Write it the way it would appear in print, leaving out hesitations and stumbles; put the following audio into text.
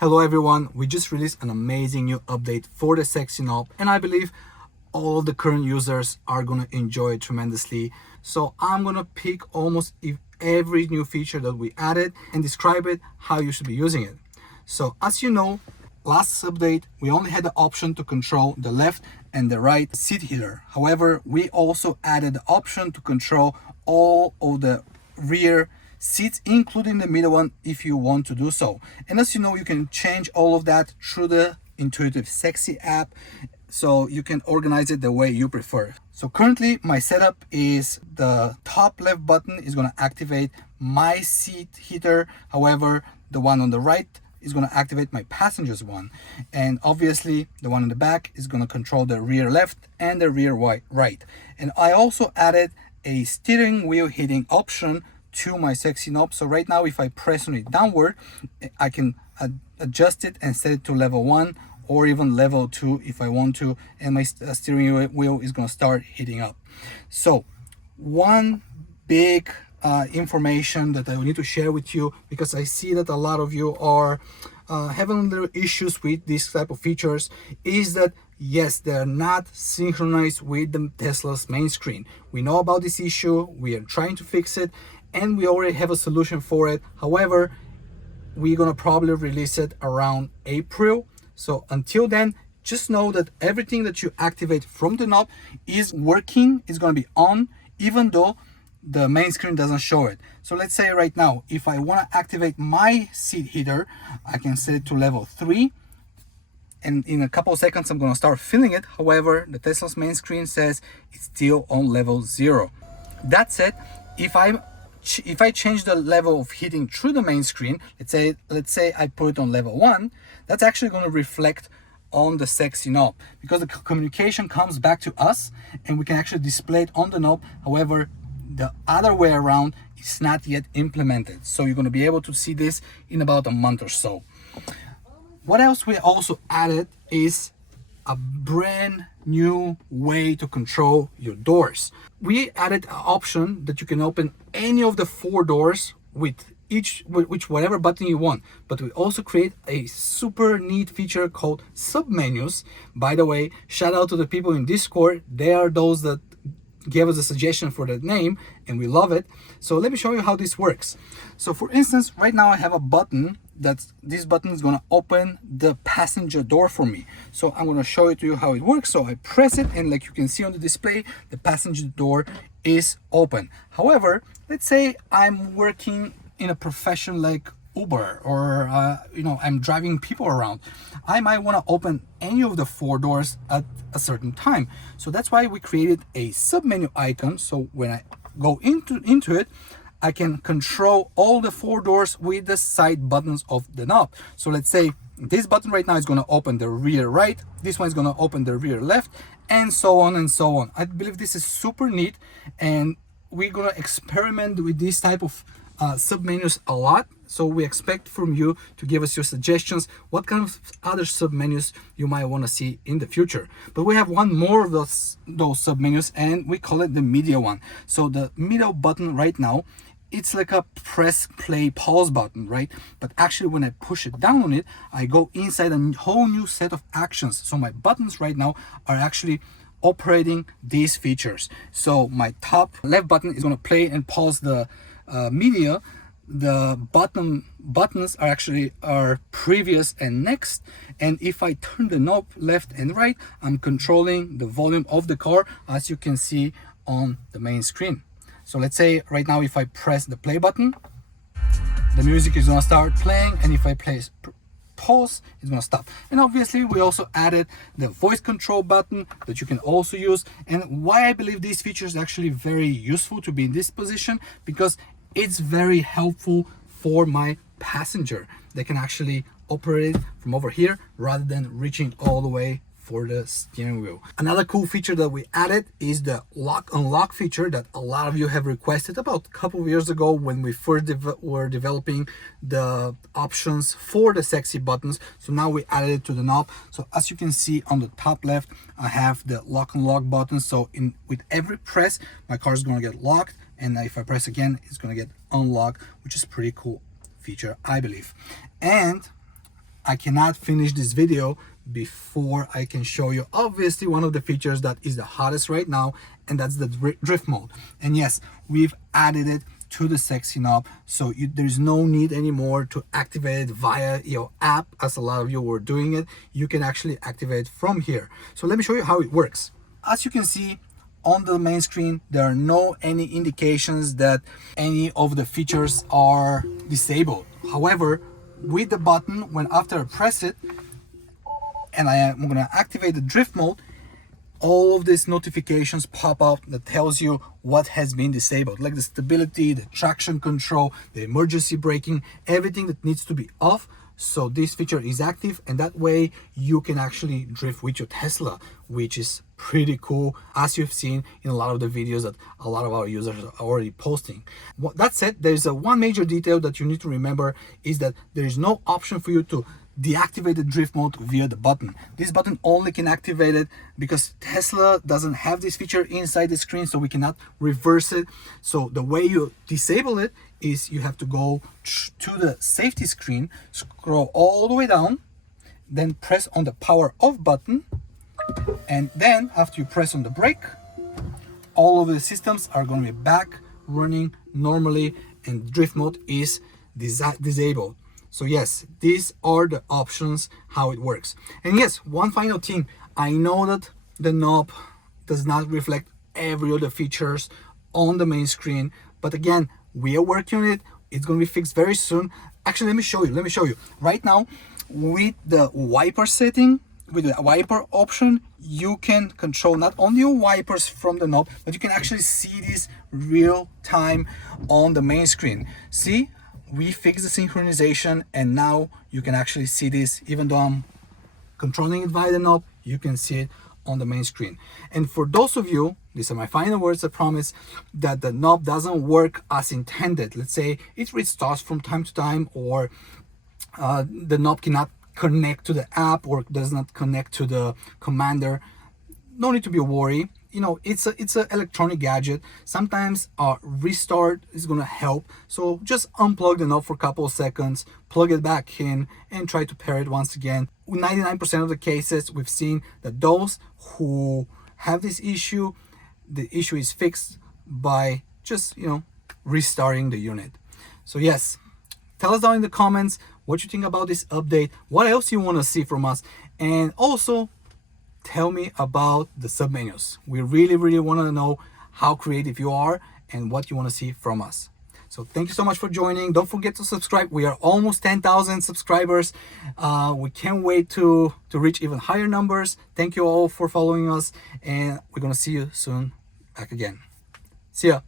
Hello everyone, we just released an amazing new update for the S3XY Knob and I believe all of the current users are going to enjoy it tremendously. So I'm going to pick almost every new feature that we added and describe it how you should be using it. So as you know, last update we only had the option to control the left and the right seat heater. However, we also added the option to control all of the rear seats, including the middle one if you want to do so. And as you know, you can change all of that through the intuitive S3XY app, so you can organize it the way you prefer. So currently my setup is the top left button is going to activate my seat heater. However, the one on the right is going to activate my passenger's one, and obviously the one in the back is going to control the rear left and the rear right. And I also added a steering wheel heating option to my S3XY knob. So right now if I press on it downward, I can adjust it and set it to level 1 or even level 2 if I want to, and my steering wheel is going to start heating up. So one big information that I need to share with you, because I see that a lot of you are having little issues with these type of features, is that yes, they're not synchronized with the Tesla's main screen. We know about this issue, we are trying to fix it, and we already have a solution for it. However, we're gonna probably release it around April. So until then, just know that everything that you activate from the knob is working, is gonna be on, even though the main screen doesn't show it. So let's say right now, if I wanna activate my seat heater, I can set it to level 3. And in a couple of seconds, I'm gonna start feeling it. However, the Tesla's main screen says it's still on level 0. That said, if I change the level of heating through the main screen, let's say I put it on level 1, that's actually going to reflect on the S3XY knob, because the communication comes back to us and we can actually display it on the knob. However, the other way around is not yet implemented. So you're going to be able to see this in about a month or so. What else we also added is a brand new way to control your doors. We added an option that you can open any of the 4 doors with whatever button you want, but we also create a super neat feature called Submenus. By the way, shout out to the people in Discord. They are those that gave us a suggestion for that name and we love it. So let me show you how this works. So for instance, right now I have a button this button is going to open the passenger door for me. So I'm going to show it to you how it works. So I press it and like you can see on the display, the passenger door is open. However, let's say I'm working in a profession like Uber or I'm driving people around. I might want to open any of the 4 doors at a certain time. So that's why we created a submenu icon. So when I go into it, I can control all the 4 doors with the side buttons of the knob. So let's say this button right now is going to open the rear right, this one is going to open the rear left, and so on and so on. I believe this is super neat, and we're going to experiment with this type of submenus a lot. So we expect from you to give us your suggestions, what kind of other submenus you might want to see in the future. But we have one more of those submenus, and we call it the media one. So the middle button right now, it's like a press play pause button, right? But actually when I push it down on it, I go inside a whole new set of actions. So my buttons right now are actually operating these features. So my top left button is going to play and pause the media. The buttons are actually previous and next, and if I turn the knob left and right, I'm controlling the volume of the car, as you can see on the main screen. So let's say right now if I press the play button, the music is gonna start playing, and if I press pause, it's gonna stop. And obviously we also added the voice control button that you can also use. And why I believe this feature is actually very useful to be in this position, because it's very helpful for my passenger. They can actually operate from over here rather than reaching all the way for the steering wheel. Another cool feature that we added is the lock unlock feature that a lot of you have requested about a couple of years ago when we first were developing the options for the S3XY buttons. So now we added it to the knob. So as you can see on the top left, I have the lock unlock button. So with every press, my car is going to get locked, and if I press again, it's going to get unlocked, which is pretty cool feature, I believe. And I cannot finish this video before I can show you obviously one of the features that is the hottest right now, and that's the drift mode. And yes, we've added it to the Sexy Knob, so there's no need anymore to activate it via your app, as a lot of you were doing it. You can actually activate from here. So let me show you how it works. As you can see on the main screen, there are no any indications that any of the features are disabled. However, with the button, when after I press it and I'm gonna activate the drift mode, all of these notifications pop up that tells you what has been disabled, like the stability, the traction control, the emergency braking, everything that needs to be off. So this feature is active, and that way you can actually drift with your Tesla, which is pretty cool, as you've seen in a lot of the videos that a lot of our users are already posting. That said, there's one major detail that you need to remember, is that there is no option for you to deactivate the drift mode via the button. This button only can activate it because Tesla doesn't have this feature inside the screen, so we cannot reverse it. So the way you disable it is you have to go to the safety screen, scroll all the way down, then press on the power off button, and then after you press on the brake, all of the systems are going to be back running normally, and drift mode is disabled. So yes, these are the options, how it works. And yes, one final thing, I know that the knob does not reflect every other features on the main screen, but again, we are working on it. It's going to be fixed very soon. Actually, let me show you. Right now, with the wiper setting, with the wiper option, you can control not only your wipers from the knob, but you can actually see this real time on the main screen. See? We fixed the synchronization, and now you can actually see this. Even though I'm controlling it via the knob, you can see it on the main screen. And for those of you, these are my final words, I promise, that the knob doesn't work as intended. Let's say it restarts from time to time, or the knob cannot connect to the app or does not connect to the commander. No need to be worried. You know, it's an electronic gadget. Sometimes a restart is gonna help. So just unplug the knob for a couple of seconds, plug it back in, and try to pair it once again. 99% of the cases, we've seen that those who have this issue, the issue is fixed by just, you know, restarting the unit. So yes, tell us down in the comments what you think about this update, what else you want to see from us, and also tell me about the submenus. We really want to know how creative you are and what you want to see from us. So thank you so much for joining. Don't forget to subscribe. We are almost 10,000 subscribers. We can't wait to reach even higher numbers. Thank you all for following us, and we're gonna see you soon back again. See ya.